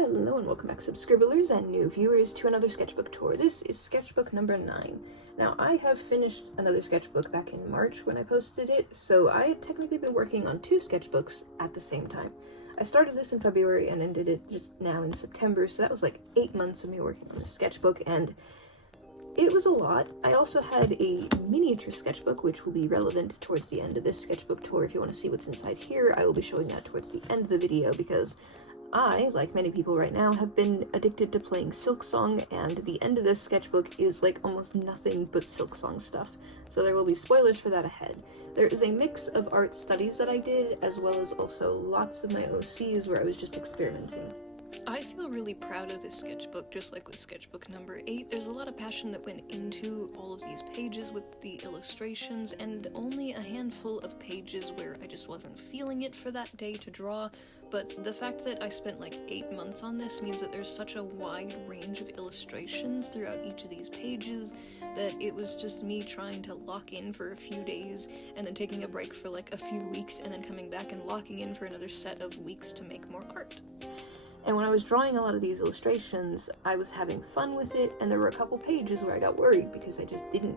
Hello and welcome back, subscribers and new viewers, to another sketchbook tour. This is sketchbook number 9. Now, I have finished another sketchbook back in March when I posted it, so I have technically been working on 2 sketchbooks at the same time. I started this in February and ended it just now in September, so that was like 8 months of me working on this sketchbook, and it was a lot. I also had a miniature sketchbook, which will be relevant towards the end of this sketchbook tour. If you want to see what's inside here, I will be showing that towards the end of the video, because I, like many people right now, have been addicted to playing Silksong, and the end of this sketchbook is like almost nothing but Silksong stuff, so there will be spoilers for that ahead. There is a mix of art studies that I did, as well as also lots of my OCs where I was just experimenting. I feel really proud of this sketchbook, just like with sketchbook number 8. There's a lot of passion that went into all of these pages with the illustrations, and only a handful of pages where I just wasn't feeling it for that day to draw. But the fact that I spent like 8 months on this means that there's such a wide range of illustrations throughout each of these pages that it was just me trying to lock in for a few days and then taking a break for like a few weeks and then coming back and locking in for another set of weeks to make more art. And when I was drawing a lot of these illustrations, I was having fun with it, and there were a couple pages where I got worried because I just didn't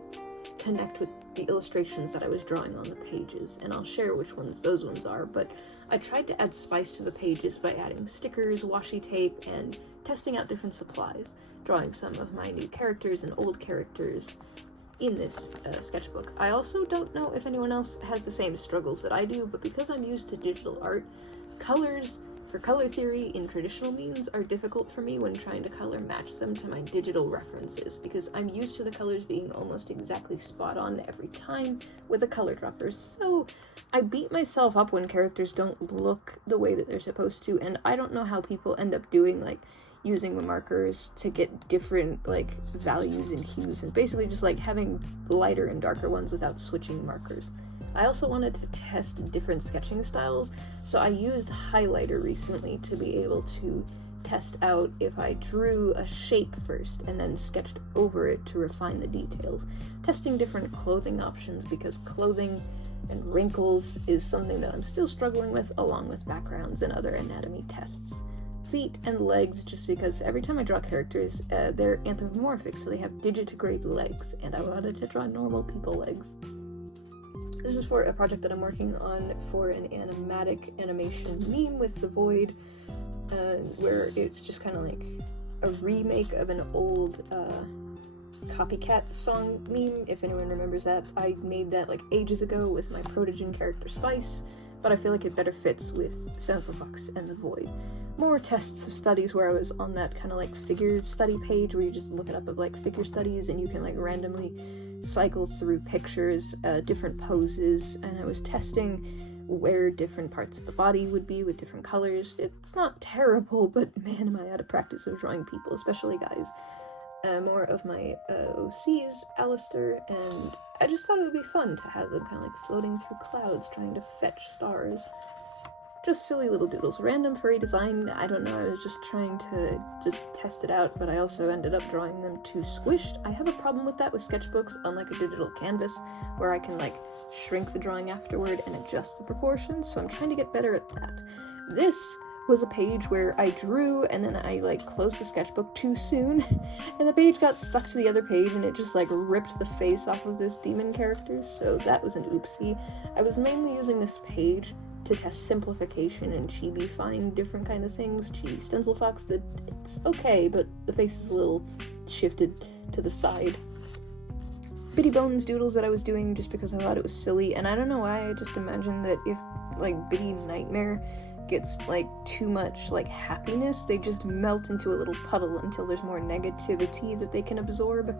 connect with the illustrations that I was drawing on the pages, and I'll share which ones those ones are, but I tried to add spice to the pages by adding stickers, washi tape, and testing out different supplies, drawing some of my new characters and old characters in this sketchbook. I also don't know if anyone else has the same struggles that I do, but because I'm used to digital art, colors for color theory in traditional means are difficult for me when trying to color match them to my digital references, because I'm used to the colors being almost exactly spot on every time with a color dropper, so I beat myself up when characters don't look the way that they're supposed to, and I don't know how people end up doing, like, using the markers to get different, like, values and hues, and basically just, like, having lighter and darker ones without switching markers. I also wanted to test different sketching styles, so I used highlighter recently to be able to test out if I drew a shape first and then sketched over it to refine the details, testing different clothing options because clothing and wrinkles is something that I'm still struggling with, along with backgrounds and other anatomy tests. Feet and legs, just because every time I draw characters, they're anthropomorphic, so they have digitigrade legs, and I wanted to draw normal people legs. This is for a project that I'm working on for an animatic animation meme with the Void, where it's just kind of like a remake of an old copycat song meme, if anyone remembers that. I made that like ages ago with my Protogen character Spice, but I feel like it better fits with Fox and the Void. More tests of studies where I was on that kind of like figure study page where you just look it up of like figure studies and you can like randomly cycle through pictures, different poses, and I was testing where different parts of the body would be with different colors. It's not terrible, but man, am I out of practice of drawing people, especially guys. More of my OCs, Alistair, and I just thought it would be fun to have them kind of like floating through clouds trying to fetch stars. Just silly little doodles. Random furry design, I don't know, I was just trying to just test it out, but I also ended up drawing them too squished. I have a problem with that with sketchbooks, unlike a digital canvas, where I can like shrink the drawing afterward and adjust the proportions, so I'm trying to get better at that. This was a page where I drew and then I like closed the sketchbook too soon, and the page got stuck to the other page and it just like ripped the face off of this demon character, so that was an oopsie. I was mainly using this page to test simplification and chibi-fying different kind of things. Stencil Fox, it's okay, but the face is a little shifted to the side. Bitty Bones doodles that I was doing just because I thought it was silly, and I don't know why, I just imagined that if, like, Bitty Nightmare gets, like, too much, like, happiness, they just melt into a little puddle until there's more negativity that they can absorb,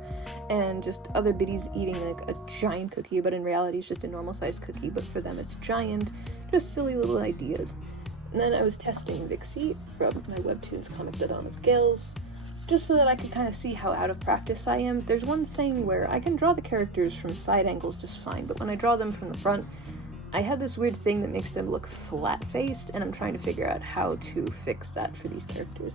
and just other Bitties eating, like, a giant cookie, but in reality it's just a normal-sized cookie, but for them it's giant. Just silly little ideas. And then I was testing Vixie from my Webtoons comic The Dawn of Gales, just so that I could kind of see how out of practice I am. There's one thing where I can draw the characters from side angles just fine, but when I draw them from the front, I have this weird thing that makes them look flat-faced, and I'm trying to figure out how to fix that for these characters.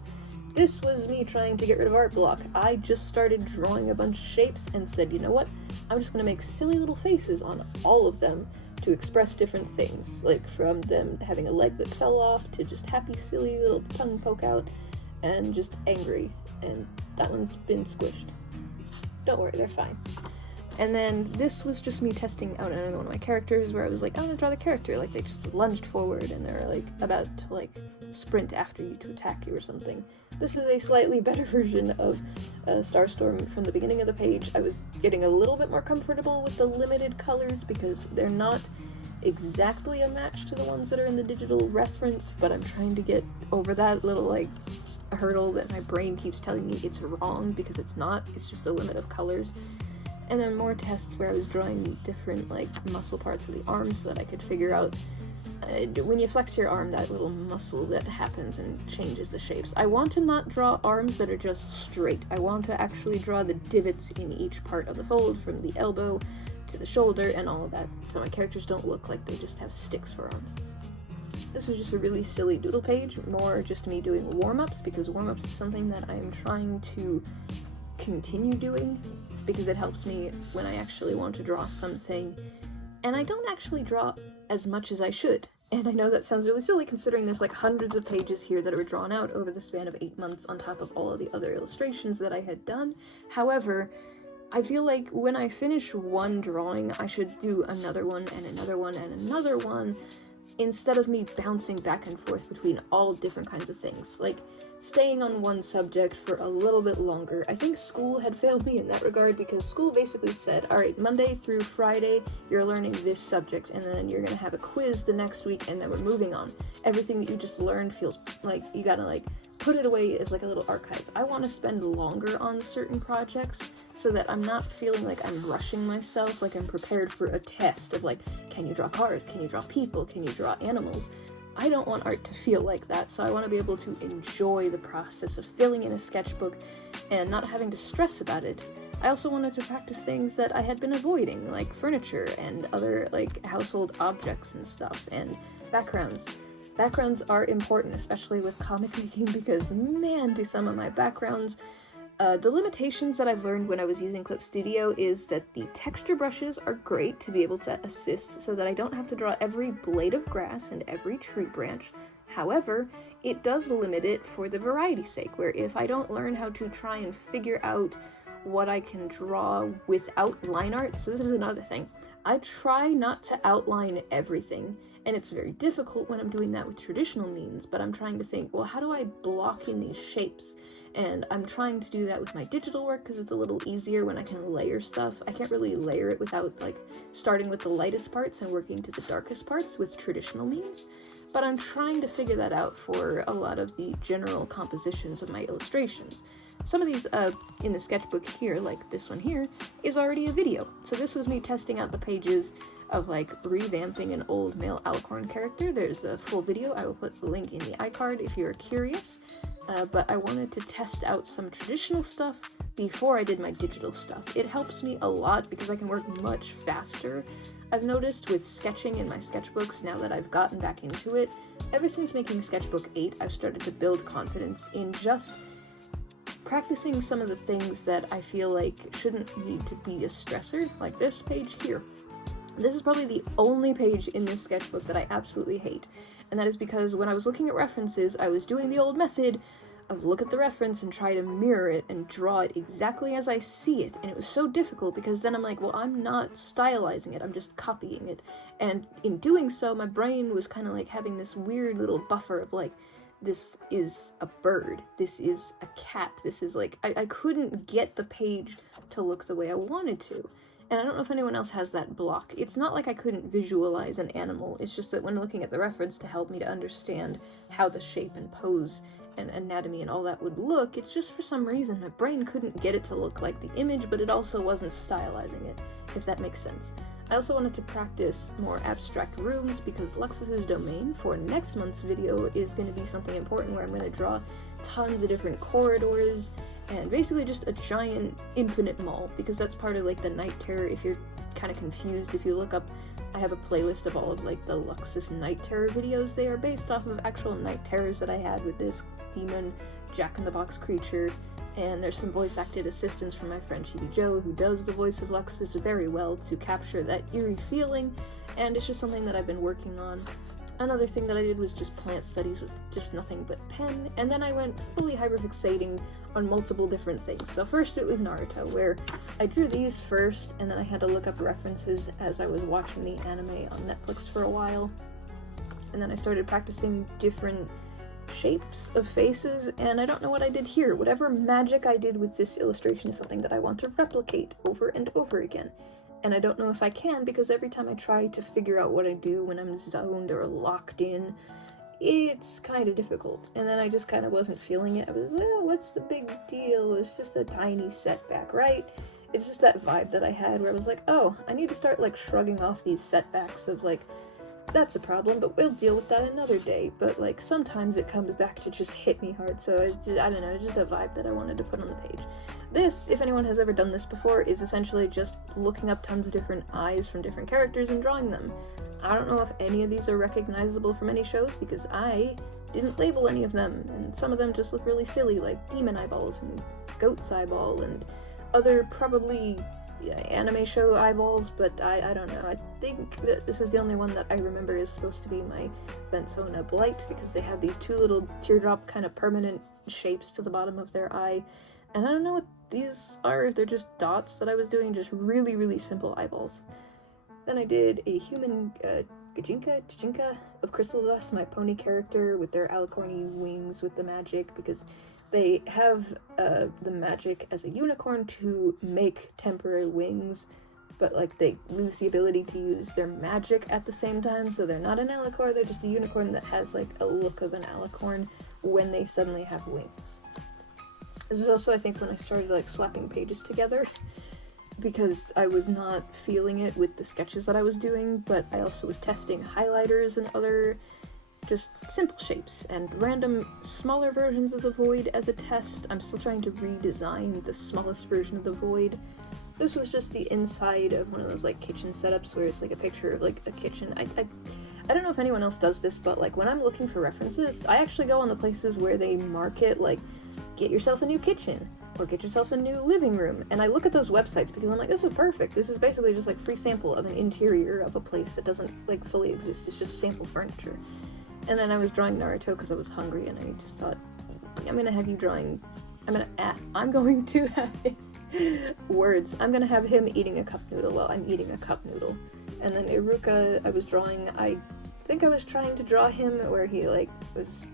This was me trying to get rid of art block. I just started drawing a bunch of shapes and said, you know what, I'm just gonna make silly little faces on all of them to express different things, like from them having a leg that fell off to just happy, silly little tongue poke out. and just angry, and that one's been squished. Don't worry, they're fine. And then this was just me testing out another one of my characters where I was like, I'm gonna draw the character, like they just lunged forward and they're like about to like sprint after you to attack you or something. This is a slightly better version of Starstorm from the beginning of the page. I was getting a little bit more comfortable with the limited colors because they're not exactly a match to the ones that are in the digital reference, but I'm trying to get over that little like hurdle that my brain keeps telling me it's wrong because it's not, it's just a limit of colors. And then more tests where I was drawing different like muscle parts of the arm so that I could figure out when you flex your arm, that little muscle that happens and changes the shapes. I want to not draw arms that are just straight. I want to actually draw the divots in each part of the fold, from the elbow to the shoulder and all of that, so my characters don't look like they just have sticks for arms. This was just a really silly doodle page, more just me doing warm-ups, because warm-ups is something that I'm trying to continue doing, because it helps me when I actually want to draw something, and I don't actually draw as much as I should. And I know that sounds really silly considering there's like hundreds of pages here that were drawn out over the span of 8 months on top of all of the other illustrations that I had done. However, I feel like when I finish one drawing, I should do another one and another one and another one, instead of me bouncing back and forth between all different kinds of things. Like, staying on one subject for a little bit longer. I think school had failed me in that regard, because school basically said, alright, Monday through Friday, you're learning this subject, and then you're gonna have a quiz the next week, and then we're moving on. Everything that you just learned feels like you gotta like put it away as like a little archive. I want to spend longer on certain projects so that I'm not feeling like I'm rushing myself, like I'm prepared for a test of like, can you draw cars? Can you draw people? Can you draw animals? I don't want art to feel like that, so I want to be able to enjoy the process of filling in a sketchbook and not having to stress about it. I also wanted to practice things that I had been avoiding, like furniture and other like household objects and stuff, and backgrounds. Backgrounds are important, especially with comic making, because man, do some of my backgrounds. The limitations that I've learned when I was using Clip Studio is that the texture brushes are great to be able to assist so that I don't have to draw every blade of grass and every tree branch. However, it does limit it for the variety's sake, where if I don't learn how to try and figure out what I can draw without line art, so this is another thing, I try not to outline everything. And it's very difficult when I'm doing that with traditional means, but I'm trying to think, well, how do I block in these shapes? And I'm trying to do that with my digital work because it's a little easier when I can layer stuff. I can't really layer it without like starting with the lightest parts and working to the darkest parts with traditional means. But I'm trying to figure that out for a lot of the general compositions of my illustrations. Some of these in the sketchbook here, like this one here, is already a video. So this was me testing out the pages of like revamping an old male Alicorn character. There's a full video. I will put the link in the iCard if you're curious. But I wanted to test out some traditional stuff before I did my digital stuff. It helps me a lot because I can work much faster. I've noticed with sketching in my sketchbooks, now that I've gotten back into it, ever since making Sketchbook 8, I've started to build confidence in just practicing some of the things that I feel like shouldn't need to be a stressor, like this page here. This is probably the only page in this sketchbook that I absolutely hate, and that is because when I was looking at references, I was doing the old method of look at the reference and try to mirror it and draw it exactly as I see it, and it was so difficult because then I'm like, well, I'm not stylizing it, I'm just copying it, and in doing so, my brain was kind of like having this weird little buffer of like, this is a bird, this is a cat, this is like, I couldn't get the page to look the way I wanted to. And I don't know if anyone else has that block. It's not like I couldn't visualize an animal, it's just that when looking at the reference to help me to understand how the shape and pose and anatomy and all that would look, it's just for some reason my brain couldn't get it to look like the image, but it also wasn't stylizing it, if that makes sense. I also wanted to practice more abstract rooms because Luxus's domain for next month's video is going to be something important where I'm going to draw tons of different corridors and basically just a giant infinite mall, because that's part of like the night terror. If you're kind of confused, if you look up, I have a playlist of all of like the Luxus night terror videos. They are based off of actual night terrors that I had with this demon jack-in-the-box creature, and there's some voice acted assistance from my friend Chibi Joe, who does the voice of Luxus very well to capture that eerie feeling, and it's just something that I've been working on. Another thing that I did was just plant studies with just nothing but pen, and then I went fully hyperfixating on multiple different things. So first it was Naruto, where I drew these first, and then I had to look up references as I was watching the anime on Netflix for a while. And then I started practicing different shapes of faces, and I don't know what I did here. Whatever magic I did with this illustration is something that I want to replicate over and over again. And I don't know if I can, because every time I try to figure out what I do when I'm zoned or locked in, it's kind of difficult. And then I just kind of wasn't feeling it. I was like, oh, what's the big deal? It's just a tiny setback, right? It's just that vibe that I had where I was like, oh, I need to start like shrugging off these setbacks of like, that's a problem, but we'll deal with that another day. But like sometimes it comes back to just hit me hard, so I don't know, it's just a vibe that I wanted to put on the page. This, if anyone has ever done this before, is essentially just looking up tons of different eyes from different characters and drawing them. I don't know if any of these are recognizable from any shows, because I didn't label any of them, and some of them just look really silly, like demon eyeballs and goat's eyeball and other probably anime show eyeballs, but I don't know. I think that this is the only one that I remember is supposed to be my Bensona Blight, because they have these two little teardrop kind of permanent shapes to the bottom of their eye, and I don't know what these are, if they're just dots that I was doing, just really, really simple eyeballs. Then I did a human Chichinka of Crystal Dust, my pony character, with their alicorny wings with the magic, because they have the magic as a unicorn to make temporary wings, but like they lose the ability to use their magic at the same time, so they're not an alicorn, they're just a unicorn that has like a look of an alicorn when they suddenly have wings. This is also, I think, when I started like slapping pages together, because I was not feeling it with the sketches that I was doing, but I also was testing highlighters and other just simple shapes and random smaller versions of the void as a test. I'm still trying to redesign the smallest version of the void. This was just the inside of one of those like kitchen setups where it's like a picture of like a kitchen. I don't know if anyone else does this, but like when I'm looking for references, I actually go on the places where they market like get yourself a new kitchen or get yourself a new living room, and I look at those websites because I'm like, this is perfect. This is basically just like free sample of an interior of a place that doesn't like fully exist. It's just sample furniture. And then I was drawing Naruto because I was hungry, and I just thought, I'm going to have words. I'm going to have him eating a cup noodle while I'm eating a cup noodle. And then Iruka, I was drawing, I think I was trying to draw him where he like was,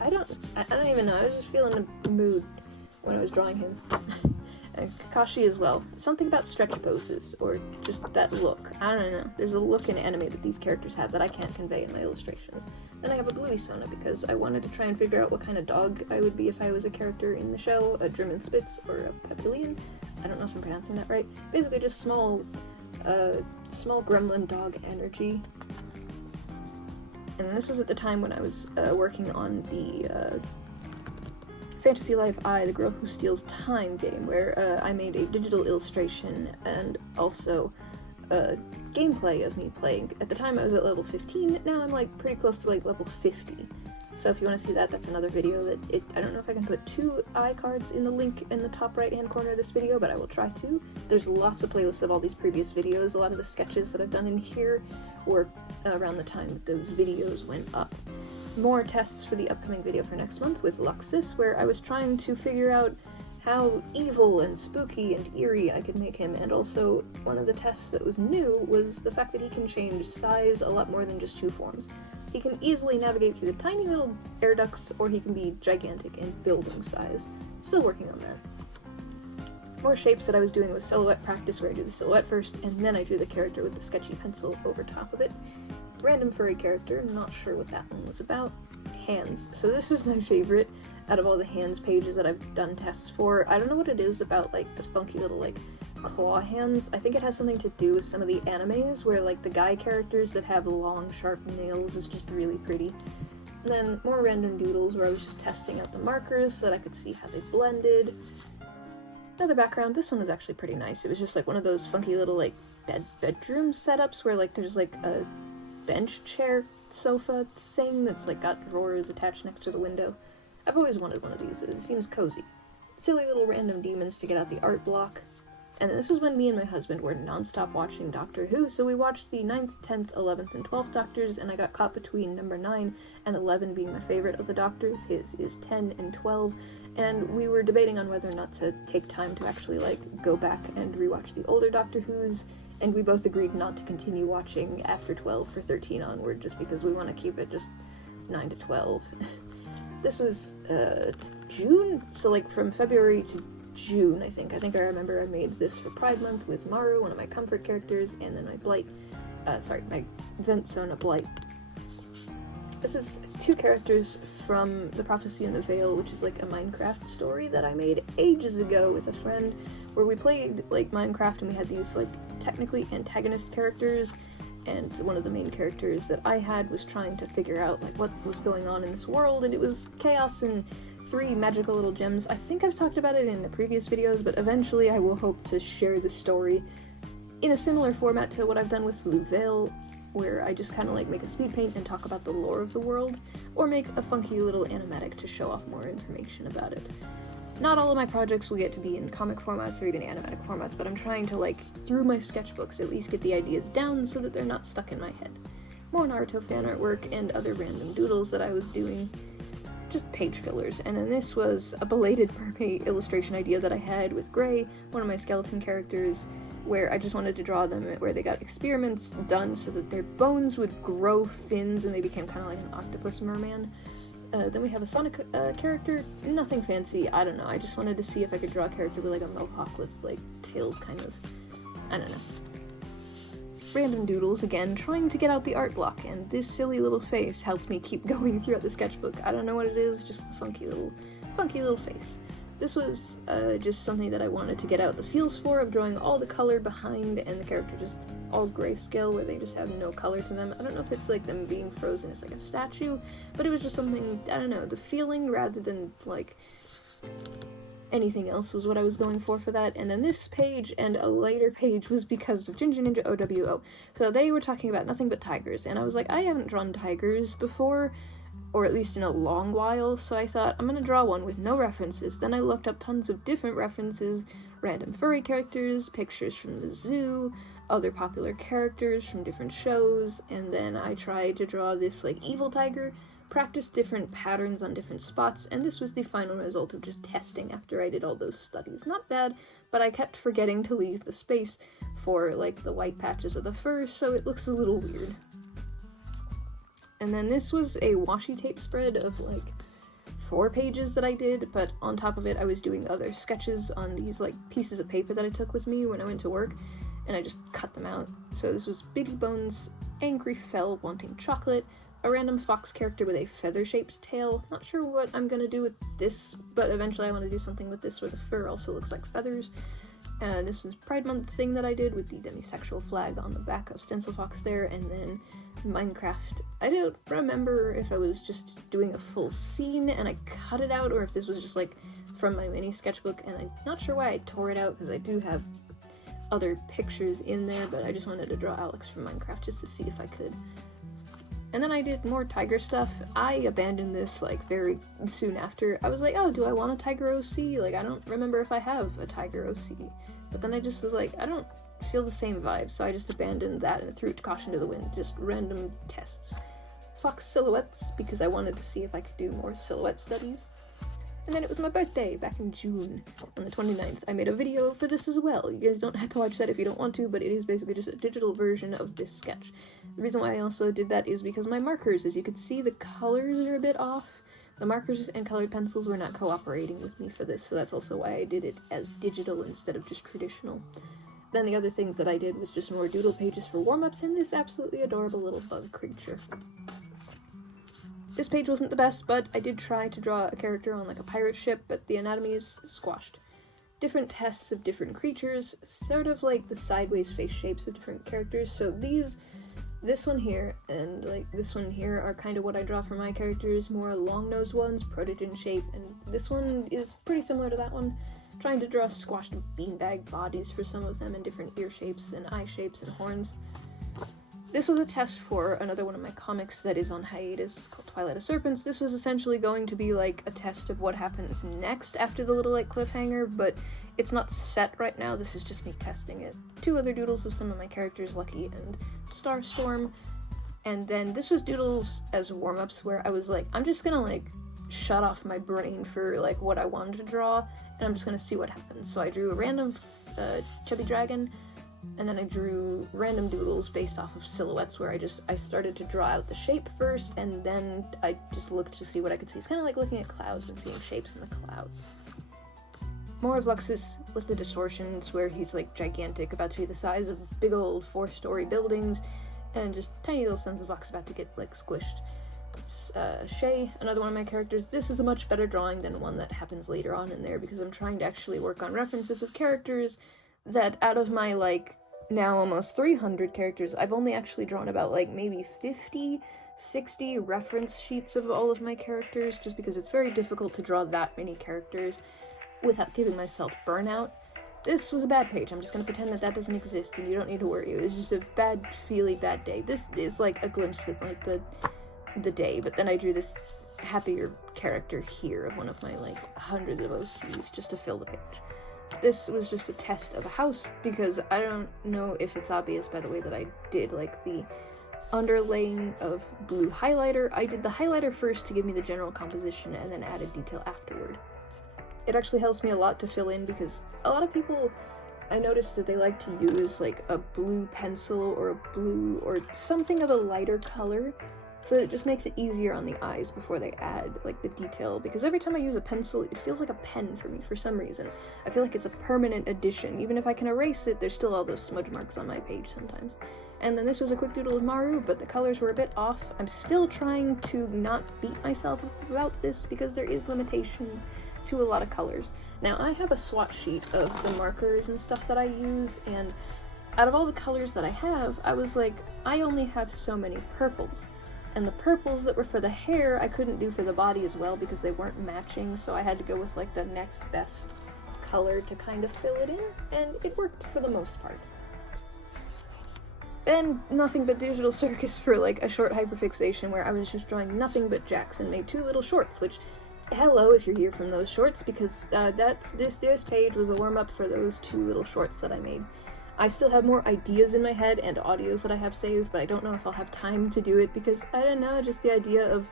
I don't even know, I was just feeling a mood when I was drawing him. And Kakashi as well. Something about stretch poses, or just that look. I don't know. There's a look in anime that these characters have that I can't convey in my illustrations. Then I have a Bluey Sona because I wanted to try and figure out what kind of dog I would be if I was a character in the show, a German Spitz or a Papillion. I don't know if I'm pronouncing that right. Basically just small gremlin dog energy. And then this was at the time when I was working on the Fantasy Life I, the Girl Who Steals Time game, where I made a digital illustration and also gameplay of me playing. At the time I was at level 15, now I'm like pretty close to like level 50. So if you want to see that, that's another video that I don't know if I can put 2 iCards in the link in the top right hand corner of this video, but I will try to. There's lots of playlists of all these previous videos. A lot of the sketches that I've done in here were around the time that those videos went up. More tests for the upcoming video for next month with Luxus, where I was trying to figure out how evil and spooky and eerie I could make him, and also one of the tests that was new was the fact that he can change size a lot more than just 2 forms. He can easily navigate through the tiny little air ducts, or he can be gigantic in building size. Still working on that. More shapes that I was doing with silhouette practice, where I do the silhouette first, and then I do the character with the sketchy pencil over top of it. Random furry character, not sure what that one was about. Hands. So this is my favorite out of all the hands pages that I've done tests for. I don't know what it is about like the funky little like claw hands. I think it has something to do with some of the animes where like the guy characters that have long sharp nails is just really pretty. And then more random doodles where I was just testing out the markers so that I could see how they blended. Another background, this one was actually pretty nice. It was just like one of those funky little like bedroom setups where like there's like a bench chair sofa thing that's like got drawers attached next to the window. I've always wanted one of these. It seems cozy. Silly little random demons to get out the art block. And this was when me and my husband were non-stop watching Doctor Who, so we watched the 9th, 10th, 11th, and 12th Doctors, and I got caught between number 9 and 11 being my favorite of the Doctors. His is 10 and 12, and we were debating on whether or not to take time to actually, like, go back and rewatch the older Doctor Who's, and we both agreed not to continue watching after 12 for 13 onward, just because we want to keep it just 9 to 12. This was, June? So, like, from February to June, I think. I remember I made this for Pride Month with Maru, one of my comfort characters, and then my my Ventsona Blight. This is 2 characters from The Prophecy in the Veil, which is like a Minecraft story that I made ages ago with a friend, where we played like Minecraft and we had these like technically antagonist characters, and one of the main characters that I had was trying to figure out like what was going on in this world, and it was chaos and 3 magical little gems. I think I've talked about it in the previous videos, but eventually I will hope to share the story in a similar format to what I've done with Louvain, where I just kind of like make a speed paint and talk about the lore of the world, or make a funky little animatic to show off more information about it. Not all of my projects will get to be in comic formats or even animatic formats, but I'm trying to, like, through my sketchbooks, at least get the ideas down so that they're not stuck in my head. More Naruto fan artwork and other random doodles that I was doing. Just page fillers. And then this was a belated mermaid illustration idea that I had with Gray, one of my skeleton characters, where I just wanted to draw them where they got experiments done so that their bones would grow fins and they became kind of like an octopus merman. Then we have a Sonic character, nothing fancy, I don't know, I just wanted to see if I could draw a character with like a mohawk with like tails kind of, I don't know. Random doodles again, trying to get out the art block, and this silly little face helped me keep going throughout the sketchbook. I don't know what it is, just the funky little face. This was just something that I wanted to get out the feels for, of drawing all the color behind and the character just all grayscale where they just have no color to them. I don't know if it's like them being frozen as like a statue, but it was just something, I don't know, the feeling rather than like anything else was what I was going for that. And then this page and a later page was because of Ginger Ninja OWO. So they were talking about nothing but tigers, and I was like, I haven't drawn tigers before, or at least in a long while, so I thought, I'm gonna draw one with no references. Then I looked up tons of different references, random furry characters, pictures from the zoo, other popular characters from different shows, and then I tried to draw this like evil tiger, practiced different patterns on different spots, and this was the final result of just testing after I did all those studies. Not bad, but I kept forgetting to leave the space for like the white patches of the fur, so it looks a little weird. And then this was a washi tape spread of like 4 pages that I did, but on top of it I was doing other sketches on these like pieces of paper that I took with me when I went to work, and I just cut them out. So this was Biggie Bones, Angry Fell Wanting Chocolate, a random fox character with a feather-shaped tail. Not sure what I'm gonna do with this, but eventually I want to do something with this where the fur also looks like feathers. And this was Pride Month thing that I did with the demisexual flag on the back of Stencil Fox there, and then Minecraft. I don't remember if I was just doing a full scene and I cut it out, or if this was just like from my mini sketchbook, and I'm not sure why I tore it out, because I do have other pictures in there, but I just wanted to draw Alex from Minecraft just to see if I could. And then I did more tiger stuff. I abandoned this like very soon after. I was like, oh, do I want a tiger OC? Like, I don't remember if I have a tiger OC. But then I just was like, I don't feel the same vibe, so I just abandoned that and threw caution to the wind. Just random tests. Fox silhouettes, because I wanted to see if I could do more silhouette studies. And then it was my birthday back in June, on the 29th. I made a video for this as well. You guys don't have to watch that if you don't want to, but it is basically just a digital version of this sketch. The reason why I also did that is because my markers, as you can see, the colors are a bit off. The markers and colored pencils were not cooperating with me for this, so that's also why I did it as digital instead of just traditional. Then the other things that I did was just more doodle pages for warm-ups and this absolutely adorable little bug creature. This page wasn't the best, but I did try to draw a character on like a pirate ship, but the anatomy is squashed. Different tests of different creatures, sort of like the sideways face shapes of different characters. So this one here and like this one here are kind of what I draw for my characters, more long-nosed ones, protogen shape, and this one is pretty similar to that one. Trying to draw squashed beanbag bodies for some of them in different ear shapes and eye shapes and horns. This was a test for another one of my comics that is on hiatus called Twilight of Serpents. This was essentially going to be like a test of what happens next after the little like cliffhanger, but it's not set right now. This is just me testing it. 2 other doodles of some of my characters, Lucky and Starstorm. And then this was doodles as warm-ups where I was like, I'm just gonna like shut off my brain for like what I wanted to draw, and I'm just gonna see what happens. So I drew a random chubby dragon, and then I drew random doodles based off of silhouettes where I started to draw out the shape first, and then I just looked to see what I could see. It's kind of like looking at clouds and seeing shapes in the clouds. More of Luxus with the distortions where he's like gigantic, about to be the size of big old 4-story buildings, and just tiny little sons of Lux about to get like squished. Shay, another one of my characters. This is a much better drawing than one that happens later on in there because I'm trying to actually work on references of characters that out of my like now almost 300 characters, I've only actually drawn about like maybe 50, 60 reference sheets of all of my characters, just because it's very difficult to draw that many characters without giving myself burnout. This was a bad page. I'm just gonna pretend that that doesn't exist and you don't need to worry. It was just a bad, feely bad day. This is like a glimpse of like the day, but then I drew this happier character here of one of my like hundreds of OCs just to fill the page. This was just a test of a house because I don't know if it's obvious by the way that I did like the underlaying of blue highlighter. I did the highlighter first to give me the general composition and then added detail afterward. It actually helps me a lot to fill in because a lot of people, I noticed that they like to use like a blue pencil or a blue or something of a lighter color, so it just makes it easier on the eyes before they add like the detail, because every time I use a pencil it feels like a pen for me for some reason. I feel like it's a permanent addition. Even if I can erase it, there's still all those smudge marks on my page sometimes. And then this was a quick doodle of Maru, but the colors were a bit off. I'm still trying to not beat myself up about this because there is limitations to a lot of colors. Now I have a swatch sheet of the markers and stuff that I use, and out of all the colors that I have, I was like, I only have so many purples. And the purples that were for the hair, I couldn't do for the body as well because they weren't matching, so I had to go with like the next best color to kind of fill it in, and it worked for the most part. Then Nothing But Digital Circus for like a short hyperfixation where I was just drawing nothing but Jacks and made 2 little shorts, which, hello if you're here from those shorts, because this page was a warm-up for those 2 little shorts that I made. I still have more ideas in my head and audios that I have saved, but I don't know if I'll have time to do it because, I don't know, just the idea of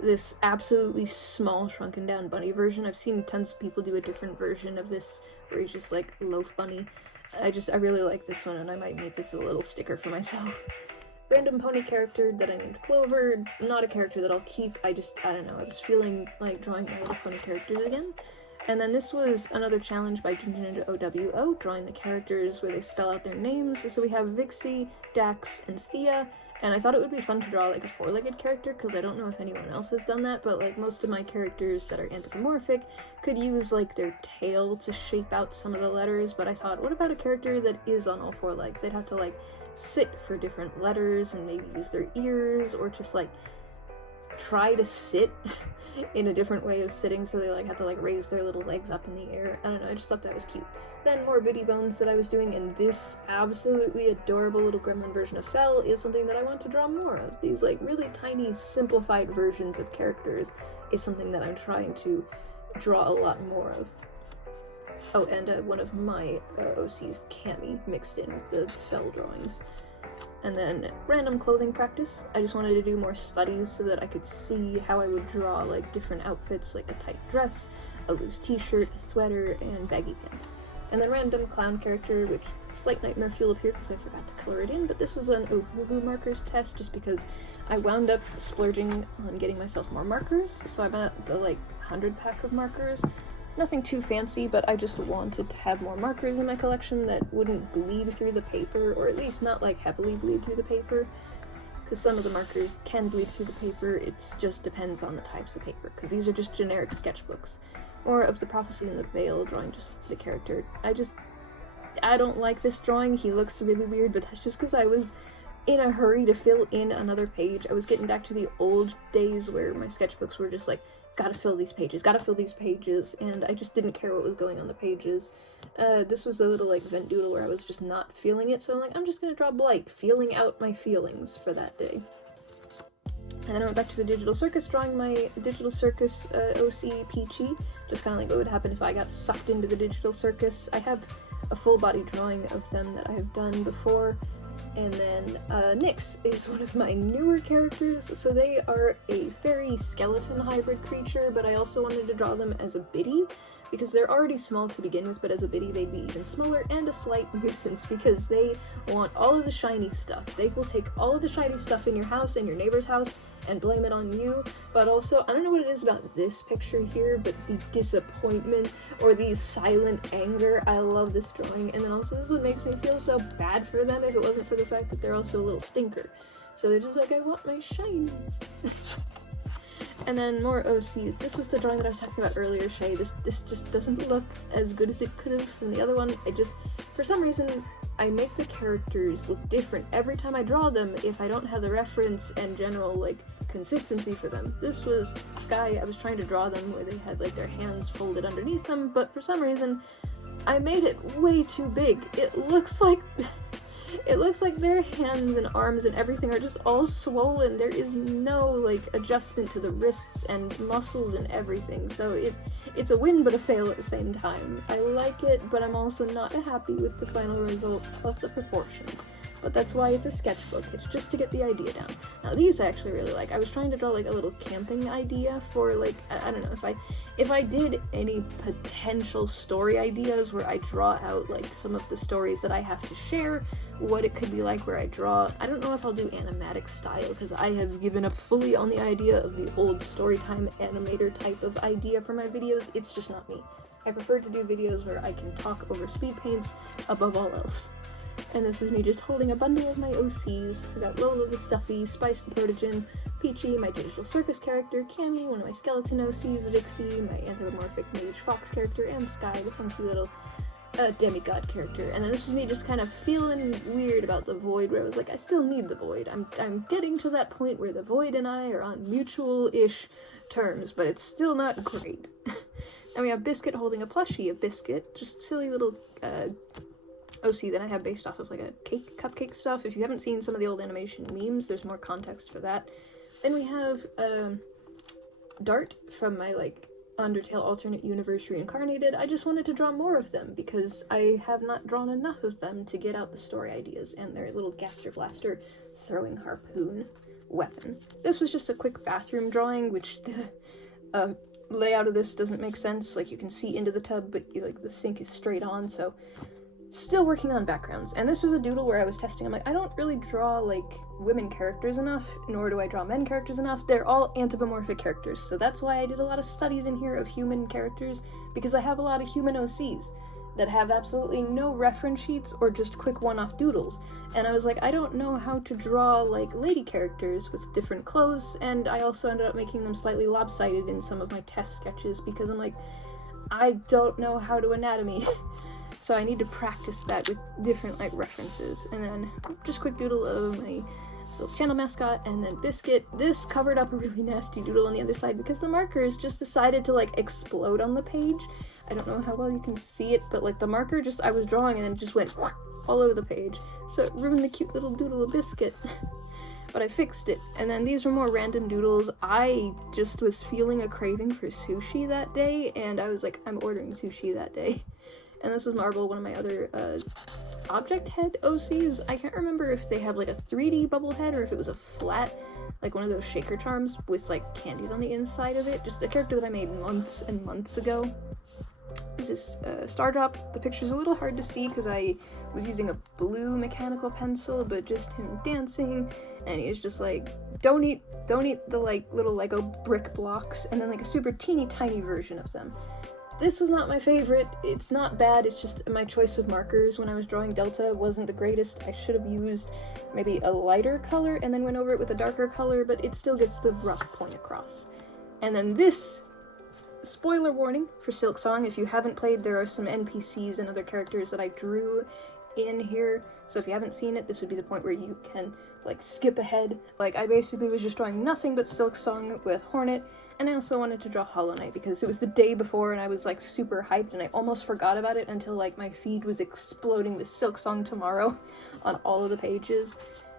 this absolutely small shrunken down bunny version. I've seen tons of people do a different version of this where he's just like loaf bunny. I really like this one and I might make this a little sticker for myself. Random pony character that I named Clover, not a character that I'll keep, I don't know, I was feeling like drawing my little pony characters again. And then this was another challenge by Ninja OWO, drawing the characters where they spell out their names. So we have Vixie, Dax, and Thea, and I thought it would be fun to draw like a 4-legged character, because I don't know if anyone else has done that, but like most of my characters that are anthropomorphic could use like their tail to shape out some of the letters, but I thought, what about a character that is on all 4 legs? They'd have to like sit for different letters and maybe use their ears, or just like try to sit in a different way of sitting, so they like have to like raise their little legs up in the air. I don't know, I just thought that was cute. Then more Bitty Bones that I was doing, and this absolutely adorable little gremlin version of Fell is something that I want to draw more of. These like really tiny simplified versions of characters is something that I'm trying to draw a lot more of. Oh, and one of my OCs, Cammy, mixed in with the Fell drawings. And then random clothing practice. I just wanted to do more studies so that I could see how I would draw like different outfits, like a tight dress, a loose t-shirt, a sweater, and baggy pants. And then random clown character, which slight nightmare fuel up here because I forgot to color it in, but this was an Ohuhu markers test just because I wound up splurging on getting myself more markers, so I bought the like 100 pack of markers. Nothing too fancy, but I just wanted to have more markers in my collection that wouldn't bleed through the paper, or at least not like heavily bleed through the paper, because some of the markers can bleed through the paper. It just depends on the types of paper, because these are just generic sketchbooks. More of the Prophecy in the Veil, drawing just the character. I don't like this drawing. He looks really weird, but that's just because I was in a hurry to fill in another page. I was getting back to the old days where my sketchbooks were just like gotta fill these pages, and I just didn't care what was going on the pages. This was a little, like, vent doodle where I was just not feeling it, so I'm like, I'm just gonna draw Blight, feeling out my feelings for that day. And then I went back to the Digital Circus, drawing my Digital Circus OC Peachy, just kind of like what would happen if I got sucked into the Digital Circus. I have a full body drawing of them that I have done before. And then Nyx is one of my newer characters, so they are a fairy skeleton hybrid creature, but I also wanted to draw them as a biddy, because they're already small to begin with, but as a biddy they'd be even smaller, and a slight nuisance because they want all of the shiny stuff. They will take all of the shiny stuff in your house and your neighbor's house and blame it on you, but also, I don't know what it is about this picture here, but the disappointment or the silent anger, I love this drawing. And then also this is what makes me feel so bad for them if it wasn't for the fact that they're also a little stinker. So they're just like, I want my shinies. And then more OCs. This was the drawing that I was talking about earlier, Shay. This just doesn't look as good as it could have from the other one. It just, for some reason, I make the characters look different every time I draw them if I don't have the reference and general, like, consistency for them. This was Sky. I was trying to draw them where they had, like, their hands folded underneath them, but for some reason, I made it way too big. It looks like their hands and arms and everything are just all swollen. There is no, like, adjustment to the wrists and muscles and everything. So it's a win but a fail at the same time. I like it, but I'm also not happy with the final result of the proportions. But that's why it's a sketchbook. It's just to get the idea down. Now these I actually really like. I was trying to draw, like, a little camping idea for, like, I don't know, if I did any potential story ideas where I draw out, like, some of the stories that I have to share, what it could be like where I draw. I don't know if I'll do animatic style, because I have given up fully on the idea of the old storytime animator type of idea for my videos. It's just not me. I prefer to do videos where I can talk over speed paints above all else. And this is me just holding a bundle of my OCs. I got Lola the Stuffy, Spice the Protogen, Peachy, my Digital Circus character, Cammy, one of my skeleton OCs, Vixie, my anthropomorphic mage fox character, and Sky, the funky little demigod character. And then this is me just kind of feeling weird about the Void, where I was like, I still need the Void. I'm getting to that point where the Void and I are on mutual-ish terms, but it's still not great. And we have Biscuit holding a plushie of Biscuit, just silly little OC that I have based off of, like, a cupcake stuff. If you haven't seen some of the old animation memes, there's more context for that. Then we have Dart from my, like, Undertale alternate universe reincarnated. I just wanted to draw more of them because I have not drawn enough of them to get out the story ideas and their little Gaster Blaster throwing harpoon weapon. This was just a quick bathroom drawing, which the layout of this doesn't make sense. Like, you can see into the tub, but like the sink is straight on, so still working on backgrounds. And this was a doodle where I was testing. I'm like, I don't really draw, like, women characters enough, nor do I draw men characters enough. They're all anthropomorphic characters, so that's why I did a lot of studies in here of human characters, because I have a lot of human OCs that have absolutely no reference sheets or just quick one-off doodles. And I was like, I don't know how to draw, like, lady characters with different clothes, and I also ended up making them slightly lopsided in some of my test sketches, because I'm like, I don't know how to anatomy. So I need to practice that with different, like, references. And then just quick doodle of my little channel mascot, and then Biscuit. This covered up a really nasty doodle on the other side because the markers just decided to, like, explode on the page. I don't know how well you can see it, but, like, the marker just, I was drawing and then just went all over the page. So it ruined the cute little doodle of Biscuit. But I fixed it. And then these were more random doodles. I just was feeling a craving for sushi that day, and I was like, I'm ordering sushi that day. And this was Marble, one of my other object head OCs. I can't remember if they have, like, a 3D bubble head or if it was a flat, like, one of those shaker charms with, like, candies on the inside of it. Just a character that I made months and months ago. This is Stardrop. The picture's a little hard to see because I was using a blue mechanical pencil, but just him dancing, and he's just like, don't eat the, like, little Lego brick blocks, and then, like, a super teeny tiny version of them. This was not my favorite. It's not bad, it's just my choice of markers when I was drawing Delta wasn't the greatest. I should have used maybe a lighter color and then went over it with a darker color, but it still gets the rough point across. And then this, spoiler warning for Silksong, if you haven't played, there are some NPCs and other characters that I drew in here, so if you haven't seen it, this would be the point where you can, like, skip ahead. Like, I basically was just drawing nothing but Silksong with Hornet, And I also wanted to draw Hollow Knight because it was the day before and I was like super hyped and I almost forgot about it until like my feed was exploding with Silksong Tomorrow on all of the pages.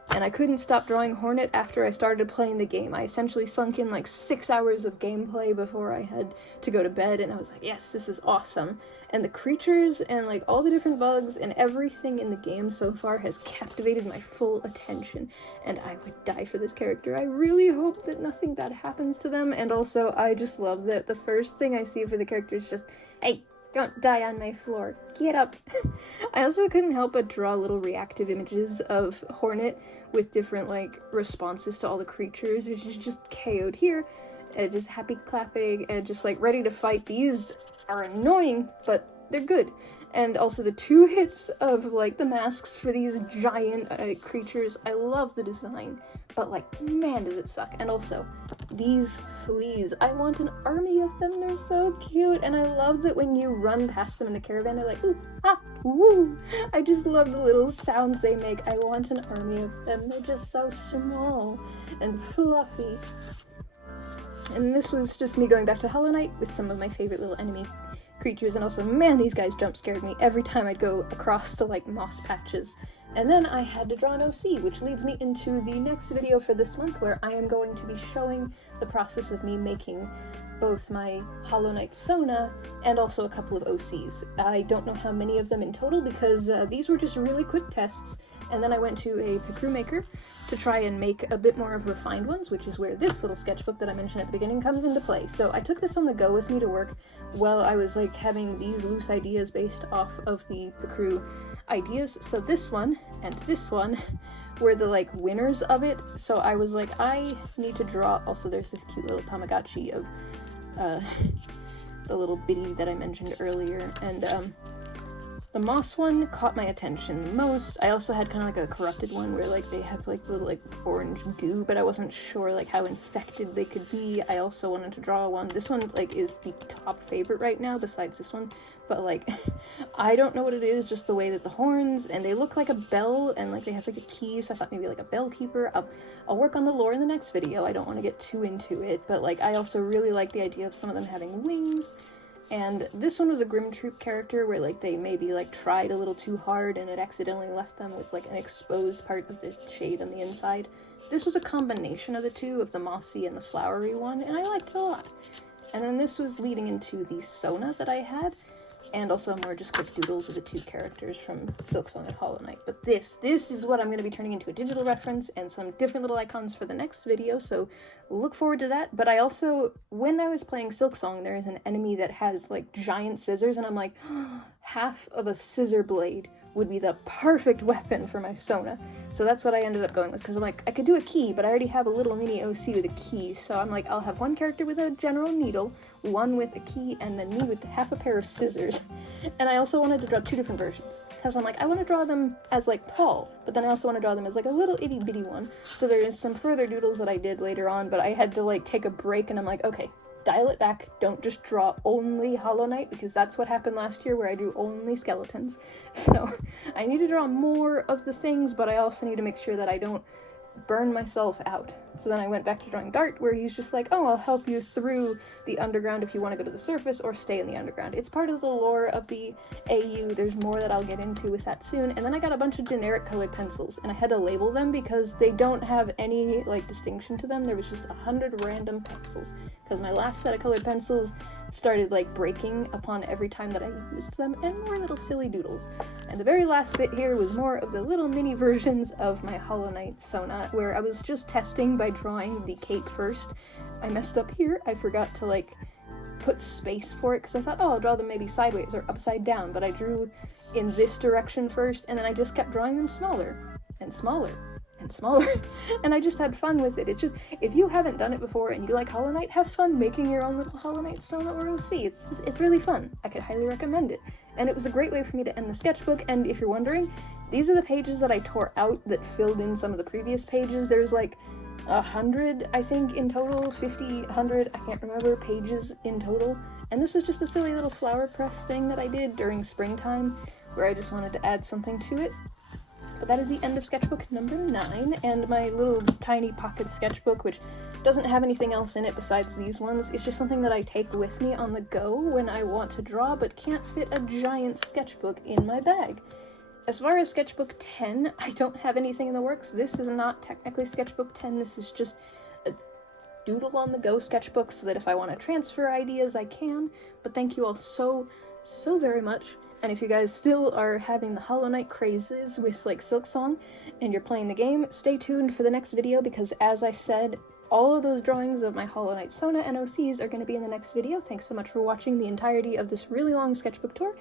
And I couldn't stop drawing Hornet after I started playing the game. I essentially sunk in like 6 hours of gameplay before I had to go to bed, and I was like, yes, this is awesome. And the creatures and like all the different bugs and everything in the game so far has captivated my full attention, and I would die for this character. I really hope that nothing bad happens to them, and also I just love that the first thing I see for the character is just, hey, don't die on my floor. Get up. I also couldn't help but draw little reactive images of Hornet with different, like, responses to all the creatures, which is just KO'd here, and just happy clapping, and just, like, ready to fight. These are annoying, but they're good. And also the 2 hits of, like, the masks for these giant creatures. I love the design, but, like, man, does it suck. And also, these fleas. I want an army of them. They're so cute. And I love that when you run past them in the caravan, they're like, ooh, ah, woo. I just love the little sounds they make. I want an army of them. They're just so small and fluffy. And this was just me going back to Hollow Knight with some of my favorite little enemy creatures, and also, man, these guys jump scared me every time I'd go across the, like, moss patches. And then I had to draw an OC, which leads me into the next video for this month, where I am going to be showing the process of me making both my Hollow Knight Sona and also a couple of OCs. I don't know how many of them in total because these were just really quick tests, and then I went to a Picru maker to try and make a bit more of refined ones, which is where this little sketchbook that I mentioned at the beginning comes into play. So I took this on the go with me to work while I was like having these loose ideas based off of the Picru ideas. So this one and this one were the like winners of it. So I was like, I need to draw. Also, there's this cute little Tamagotchi of the little bitty that I mentioned earlier, and the moss one caught my attention the most. I also had kind of like a corrupted one where like they have like little like orange goo, but I wasn't sure like how infected they could be. I also wanted to draw one. This one like is the top favorite right now besides this one, but like I don't know what it is, just the way that the horns, and they look like a bell, and like they have like a key, so I thought maybe like a bell keeper. I'll work on the lore in the next video. I don't want to get too into it, but like I also really like the idea of some of them having wings. And this one was a Grim Troop character where like they maybe like tried a little too hard and it accidentally left them with like an exposed part of the shade on the inside. This was a combination of the two, of the mossy and the flowery one, and I liked it a lot. And then this was leading into the Sona that I had, and also more just quick doodles of the 2 characters from Silksong and Hollow Knight. But this is what I'm going to be turning into a digital reference and some different little icons for the next video, so look forward to that. But I also, when I was playing Silksong, there is an enemy that has like giant scissors, and I'm like, half of a scissor blade would be the perfect weapon for my Sona. So that's what I ended up going with, because I'm like, I could do a key, but I already have a little mini OC with a key, so I'm like, I'll have one character with a general needle, one with a key, and then me with half a pair of scissors. And I also wanted to draw 2 different versions, because I'm like, I want to draw them as like tall, but then I also want to draw them as like a little itty bitty one. So there is some further doodles that I did later on, but I had to like take a break, and I'm like, okay, dial it back, don't just draw only Hollow Knight, because that's what happened last year where I drew only skeletons. So I need to draw more of the things, but I also need to make sure that I don't burn myself out. So then I went back to drawing Dart, where he's just like, oh, I'll help you through the underground if you want to go to the surface or stay in the underground. It's part of the lore of the AU. There's more that I'll get into with that soon. And then I got a bunch of generic colored pencils, and I had to label them because they don't have any like distinction to them. There was just 100 random pencils, because my last set of colored pencils started like breaking upon every time that I used them, and more little silly doodles. And the very last bit here was more of the little mini versions of my Hollow Knight Sona, where I was just testing by drawing the cape first. I messed up here. I forgot to like put space for it, because I thought, oh, I'll draw them maybe sideways or upside down, but I drew in this direction first, and then I just kept drawing them smaller and smaller and smaller, and I just had fun with it. It's just, if you haven't done it before and you like Hollow Knight, have fun making your own little Hollow Knight Sona or OC. It's really fun. I could highly recommend it. And it was a great way for me to end the sketchbook. And if you're wondering, these are the pages that I tore out that filled in some of the previous pages. There's like 100, I think, in total, 50, 100, I can't remember, pages in total. And this was just a silly little flower press thing that I did during springtime, where I just wanted to add something to it. But that is the end of sketchbook number 9, and my little tiny pocket sketchbook, which doesn't have anything else in it besides these ones. It's just something that I take with me on the go when I want to draw but can't fit a giant sketchbook in my bag. As far as Sketchbook 10, I don't have anything in the works. This is not technically Sketchbook 10, this is just a doodle-on-the-go sketchbook so that if I want to transfer ideas, I can. But thank you all so very much. And if you guys still are having the Hollow Knight crazes with, like, Silksong, and you're playing the game, stay tuned for the next video, because as I said, all of those drawings of my Hollow Knight Sona NOCs are going to be in the next video. Thanks so much for watching the entirety of this really long sketchbook tour.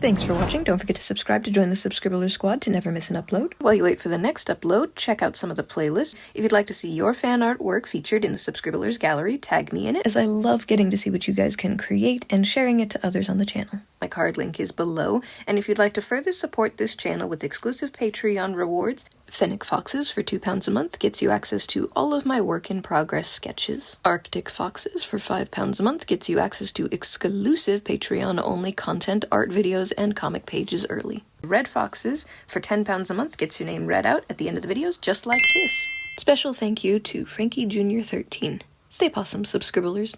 Thanks for watching. Don't forget to subscribe to join the Subscribler Squad to never miss an upload. While you wait for the next upload, check out some of the playlists. If you'd like to see your fan artwork featured in the Subscribers gallery, tag me in it, as I love getting to see what you guys can create and sharing it to others on the channel. My card link is below, and if you'd like to further support this channel with exclusive Patreon rewards, Fennec Foxes for £2 a month gets you access to all of my work-in-progress sketches. Arctic Foxes for £5 a month gets you access to exclusive Patreon-only content, art videos, and comic pages early. Red Foxes for £10 a month gets your name read out at the end of the videos, just like this. Special thank you to Frankie Jr. 13. Stay possum, subscribblers.